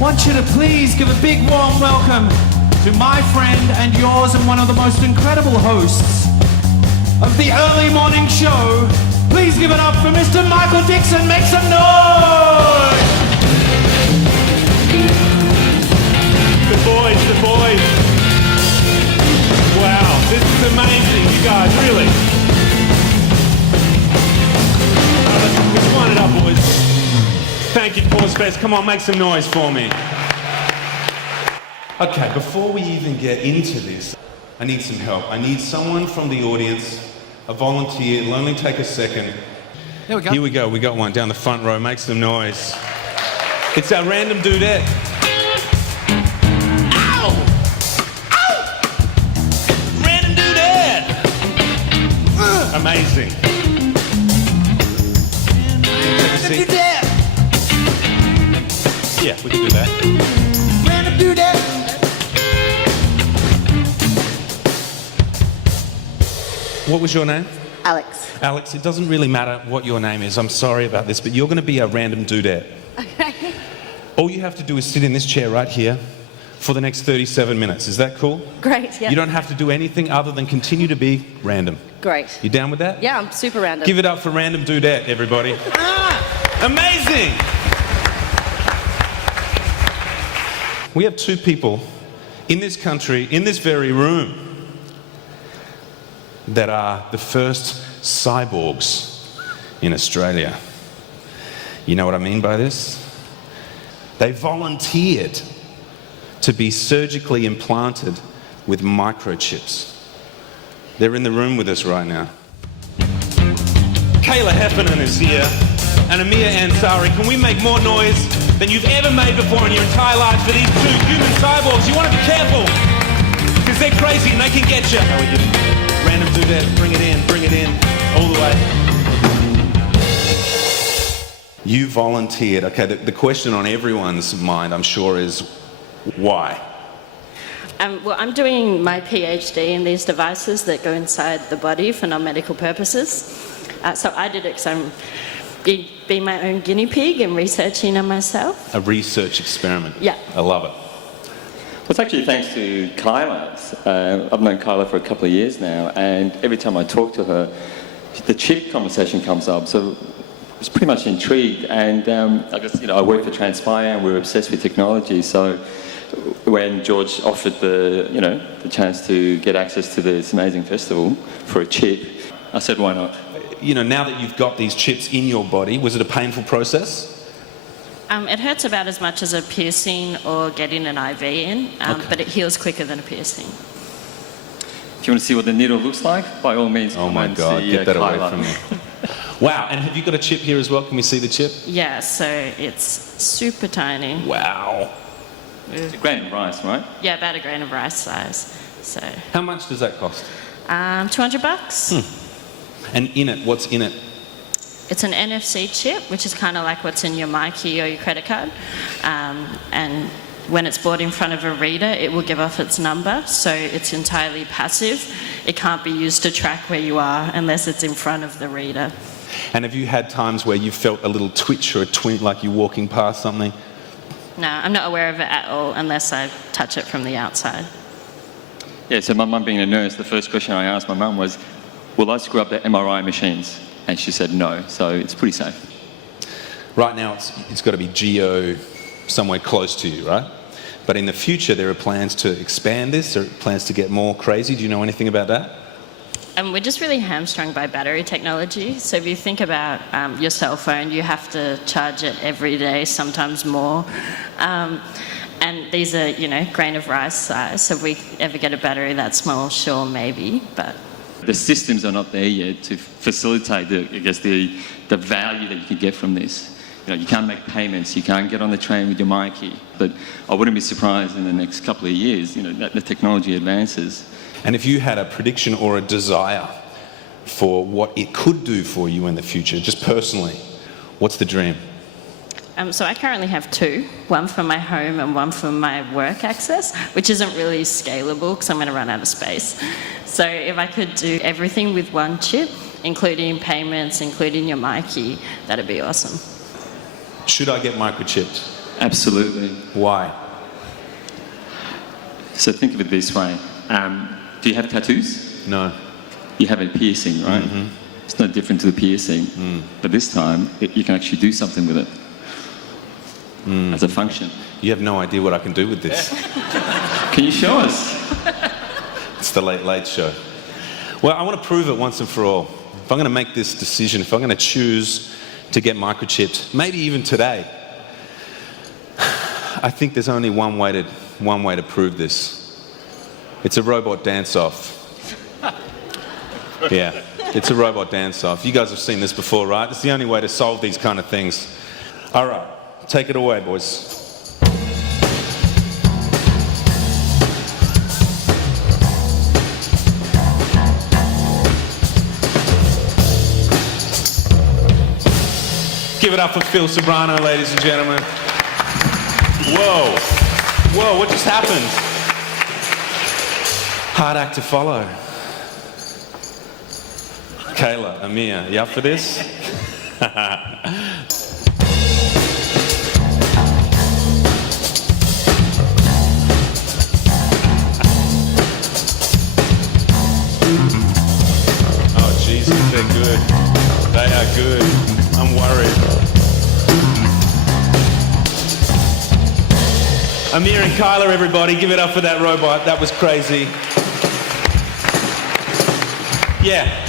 want you to please give a big warm welcome to my friend and yours and one of the most incredible hosts of the early morning show. Please give it up for Mr. Myke Dixon. Make some noise! The boys. Wow, this is amazing, you guys, really. Let's wind it up, boys. Thank you, Pause Fest. Come on, make some noise for me. Okay, before we even get into this, I need some help. I need someone from the audience, a volunteer. It'll only take a second. There we go. Here we go. We got one down the front row. Make some noise. It's our random dudette. Ow! Ow! Random dudette! Amazing. Random dudette! Yeah, we can do that. Random dudette! What was your name? Alex. Alex, it doesn't really matter what your name is. I'm sorry about this, but you're going to be a random dudette. Okay. All you have to do is sit in this chair right here for the next 37 minutes. Is that cool? Great, yeah. You don't have to do anything other than continue to be random. Great. You down with that? Yeah, I'm super random. Give it up for random dudette, everybody. Amazing! We have two people in this country, in this very room, that are the first cyborgs in Australia. You know what I mean by this? They volunteered to be surgically implanted with microchips. They're in the room with us right now. Kayla Heffernan is here, and Amir Ansari. Can we make more noise than you've ever made before in your entire lives for these two human cyborgs? You want to be careful, because they're crazy and they can get you. How are you? Random dudette, bring it in, all the way. You volunteered. Okay, the question on everyone's mind, I'm sure, is why? Well, I'm doing my PhD in these devices that go inside the body for non-medical purposes. So I did it because I'm being my own guinea pig and researching on myself. A research experiment. Yeah. I love it. Well, it's actually thanks to Kayla. I've known Kayla for a couple of years now, and every time I talk to her, the chip conversation comes up. So I was pretty much intrigued, and I guess, I work for Transpire, and we're obsessed with technology. So when George offered the chance to get access to this amazing festival for a chip, I said, why not? Now that you've got these chips in your body, was it a painful process? It hurts about as much as a piercing or getting an IV in, Okay. but it heals quicker than a piercing. If you want to see what the needle looks like, by all means, Oh come my and God, see, get that away Kayla. from me. Wow, and have you got a chip here as well? Can we see the chip? Yeah, so it's super tiny. Wow. It's a grain of rice, right? Yeah, about a grain of rice size. So, How much does that cost? $200. And in it, what's in it? It's an NFC chip, which is kind of like what's in your Myke or your credit card. And when it's brought in front of a reader, it will give off its number. So it's entirely passive. It can't be used to track where you are unless it's in front of the reader. And have you had times where you felt a little twitch or a twinge, like you're walking past something? No, I'm not aware of it at all unless I touch it from the outside. Yeah, so my mum being a nurse, the first question I asked my mum was, will I screw up the MRI machines? And she said no, so it's pretty safe. Right now, it's got to be geo somewhere close to you, right? But in the future, there are plans to expand this, or plans to get more crazy. Do you know anything about that? And we're just really hamstrung by battery technology. So if you think about your cell phone, you have to charge it every day, sometimes more. And these are, grain of rice size. So if we ever get a battery that small, sure, maybe, but... The systems are not there yet to facilitate the value that you could get from this. You can't make payments, you can't get on the train with your Myke. But I wouldn't be surprised in the next couple of years, that the technology advances. And if you had a prediction or a desire for what it could do for you in the future, just personally, what's the dream? So I currently have two, one for my home and one for my work access, which isn't really scalable because I'm going to run out of space. So if I could do everything with one chip, including payments, including your Myke, that'd be awesome. Should I get microchipped? Absolutely. Why? So think of it this way. Do you have tattoos? No. You have a piercing, right? Mm-hmm. It's no different to the piercing. But this time, you can actually do something with it as a function. You have no idea what I can do with this. Can you show us? It's the Late Late Show. Well, I want to prove it once and for all. If I'm going to make this decision, if I'm going to choose to get microchipped, maybe even today, I think there's only one way to prove this. It's a robot dance-off. Yeah, it's a robot dance-off. You guys have seen this before, right? It's the only way to solve these kind of things. All right, take it away, boys. Give it up for Phil Sobrano, ladies and gentlemen. Whoa. Whoa, what just happened? Hard act to follow. Kayla, Amir, you up for this? Oh, Jesus, they're good. They are good. I'm worried. Amir and Kayla, everybody, give it up for that robot. That was crazy. Yeah.